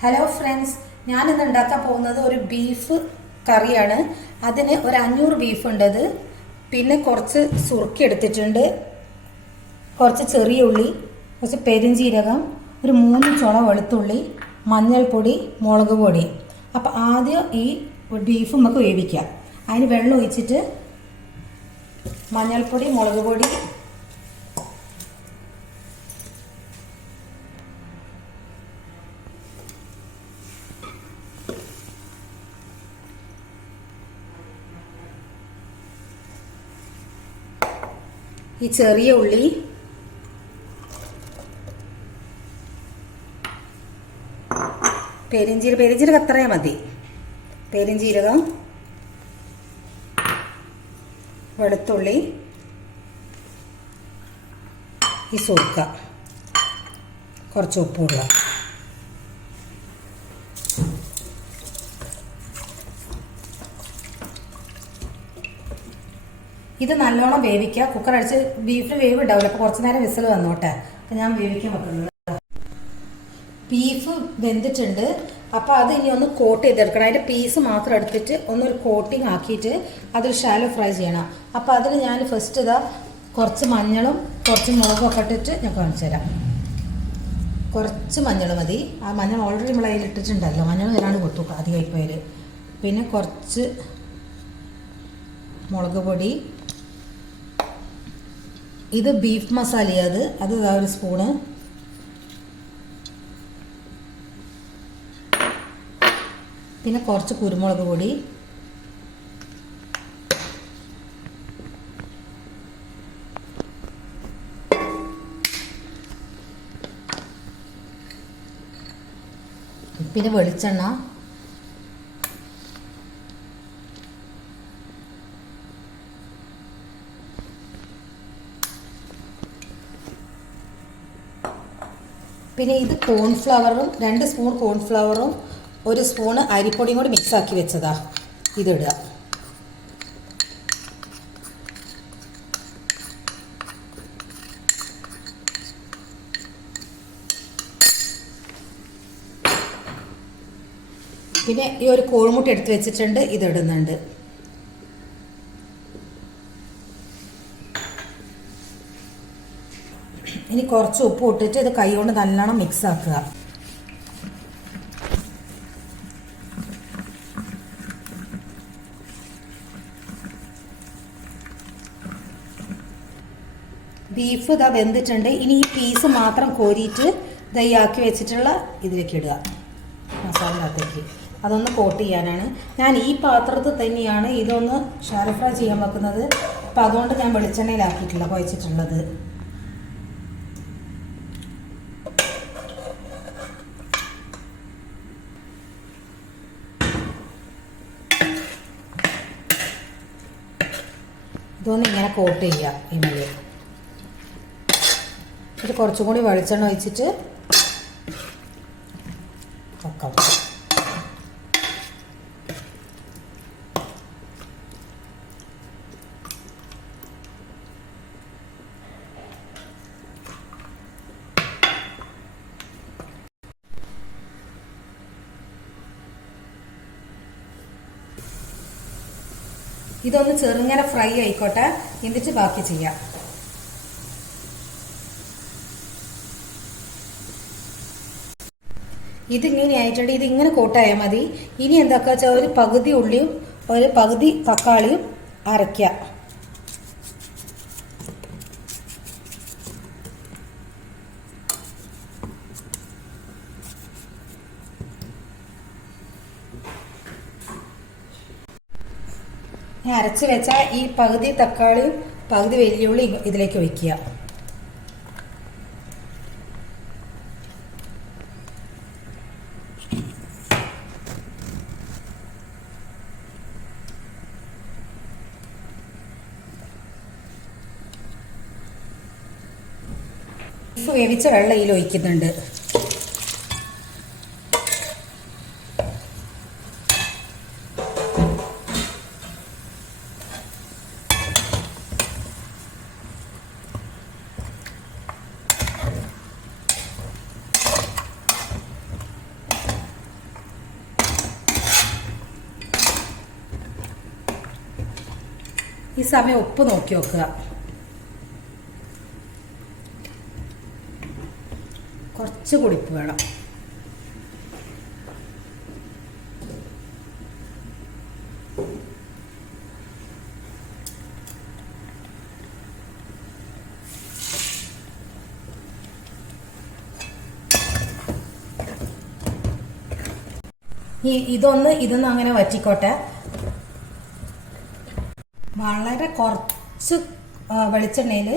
Hello friends, ഞാനിന്ന് ഉണ്ടാക്കാൻ പോകുന്നത് ഒരു ബീഫ് കറിയാണ്. അതിന് ഒരു 500 ബീഫ് ഉണ്ടത്, പിന്നെ കുറച്ച് സുറുക്കി എടുത്തിട്ടുണ്ട്, കുറച്ച് ചെറിയ ഉള്ളി, കുറച്ച് പെരിഞ്ചീരകം, ഒരു 3 ചുള വെളുത്തുള്ളി, മഞ്ഞൾപ്പൊടി, മുളക് പൊടി. അപ്പം ആദ്യം ഈ ബീഫ് നമുക്ക് വേവിക്കാം. അതിന് വെള്ളം ഒഴിച്ചിട്ട് മഞ്ഞൾപ്പൊടി, മുളക് പൊടി, ഈ ചെറിയ ഉള്ളി, പെരിഞ്ചീരകം അത്രയും മതി, പെരിഞ്ചീരകം, വെളുത്തുള്ളി, ഈ സുർക്ക, കുറച്ച് ഉപ്പിടുക. ഇത് നല്ലോണം വേവിക്കുക. കുക്കർ അടിച്ച് ബീഫിന് വേവ് ഉണ്ടാവില്ല, അപ്പോൾ കുറച്ച് നേരം വിസിൽ വന്നോട്ടെ. അപ്പം ഞാൻ വേവിക്കാൻ വെക്കുന്നത്. ബീഫ് വെന്തിട്ടുണ്ട്. അപ്പോൾ അത് ഇനി ഒന്ന് കോട്ട് ചെയ്തെടുക്കണം. അതിൻ്റെ പീസ് മാത്രം എടുത്തിട്ട് ഒന്നൊരു കോട്ടിങ് ആക്കിയിട്ട് അതൊരു ഷാലോ ഫ്രൈ ചെയ്യണം. അപ്പോൾ അതിന് ഞാൻ ഫസ്റ്റ് ഇതാ കുറച്ച് മഞ്ഞളും കുറച്ച് മുളകും ഒക്കെ ഇട്ടിട്ട് ഞാൻ കാണിച്ചു തരാം. കുറച്ച് മഞ്ഞൾ മതി. ആ മഞ്ഞൾ ഓൾറെഡി നമ്മൾ അതിൽ ഇട്ടിട്ടുണ്ടല്ലോ, മഞ്ഞൾ വരാണ്ട് കൊടുത്തു അധികം ഇപ്പോൾ അതിൽ. പിന്നെ കുറച്ച് മുളക് പൊടി, ഇത് ബീഫ് മസാലയത്, അത് ഒരു സ്പൂണ്. പിന്നെ കുറച്ച് കുരുമുളക് പൊടി, പിന്നെ വെളിച്ചെണ്ണ, പിന്നെ ഇത് കോൺഫ്ലവറും 2 സ്പൂൺ കോൺഫ്ലവറും 1 സ്പൂണ് അരിപ്പൊടിയും കൂടി മിക്സ് ആക്കി വെച്ചതാ, ഇതിടുക. പിന്നെ ഈ ഒരു കോഴിമുട്ട എടുത്ത് വെച്ചിട്ടുണ്ട്, ഇതിടുന്നുണ്ട്. ഇനി കുറച്ച് ഉപ്പ് ഇട്ടിട്ട് ഇത് കൈ കൊണ്ട് നല്ലോണം മിക്സ് ആക്കുക. ബീഫ് ഇതാ വെന്തിട്ടുണ്ട്. ഇനി ഈ പീസ് മാത്രം കോരിയിട്ട് ഇതാക്കി വെച്ചിട്ടുള്ള ഇതിലേക്ക് ഇടുക, മസാലക്കകത്തേക്ക്. അതൊന്ന് കോട്ട് ചെയ്യാനാണ്. ഞാൻ ഈ പാത്രത്തിൽ തന്നെയാണ് ഇതൊന്ന് ഷാലോ ഫ്രൈ ചെയ്യാൻ വെക്കുന്നത്. അപ്പം അതുകൊണ്ട് ഞാൻ വെളിച്ചെണ്ണയിലാക്കിയിട്ടില്ല കുഴച്ചിട്ടുള്ളത്. ഇതൊന്ന് ഇങ്ങനെ കോട്ട് ചെയ്യുക. ഇമല് ഇത് കുറച്ചും കൂടി വെളിച്ചെണ്ണ ഒഴിച്ചിട്ട് വെക്കാം. ഇതൊന്ന് ചെറുങ്ങനെ ഫ്രൈ ആയിക്കോട്ടെ, എന്നിട്ട് ബാക്കി ചെയ്യാം. ഇതിങ്ങനെ ആയിട്ടുണ്ട്. ഇതിങ്ങനെ കോട്ടായാൽ മതി. ഇനി എന്താക്കുക വെച്ചാൽ ഒരു പകുതി ഉള്ളിയും ഒരു പകുതി തക്കാളിയും അരയ്ക്കുക. അരച്ച് വെച്ചാൽ ഈ പകുതി തക്കാളിയും പകുതി വെല്ലുള്ളി ഇതിലേക്ക് ഒഴിക്കുക. വേവിച്ച വെള്ളം ഇതിൽ ഒഴിക്കുന്നുണ്ട്. ഈ സമയം ഉപ്പ് നോക്കി നോക്കുക. കുറച്ച് കുടിപ്പ് വേണം. ഇതൊന്ന് അങ്ങനെ വറ്റിക്കോട്ടെ. വളരെ കുറച്ച് വെളിച്ചെണ്ണയിൽ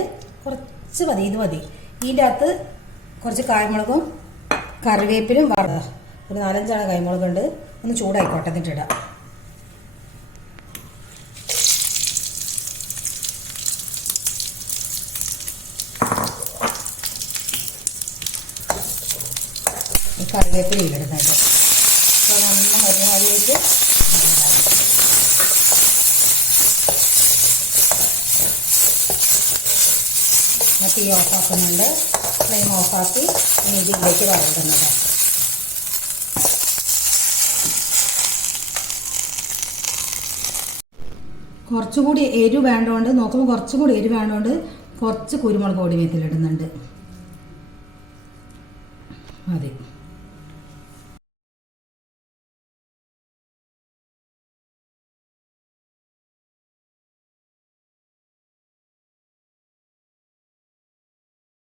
കുറച്ച് മതി, ഇത് മതി. ഇതിൻ്റെ അകത്ത് കുറച്ച് കായ്മുളകും കറിവേപ്പിലും ഒരു 4-5 കായ്മുളകുണ്ട്. ഒന്ന് ചൂടായിക്കോട്ടെ, എന്നിട്ടിടാം. ഈ കറിവേപ്പില ഇടുന്നുണ്ട്. അപ്പോൾ നന്ന മരുന്നരിയിട്ട് തീ ഓഫാക്കുന്നുണ്ട്. ഫ്ലെയിം ഓഫാക്കി ഇനി ഇതിലേക്ക് വഴറ്റുന്നത്. കുറച്ചുകൂടി എരിവ് വേണ്ടതുകൊണ്ട് നോക്കുമ്പോൾ കുറച്ചുകൂടി എരിവ് വേണ്ടതുകൊണ്ട് കുറച്ച് കുരുമുളക് പൊടി ഇതിലിടുന്നുണ്ട്. മതി.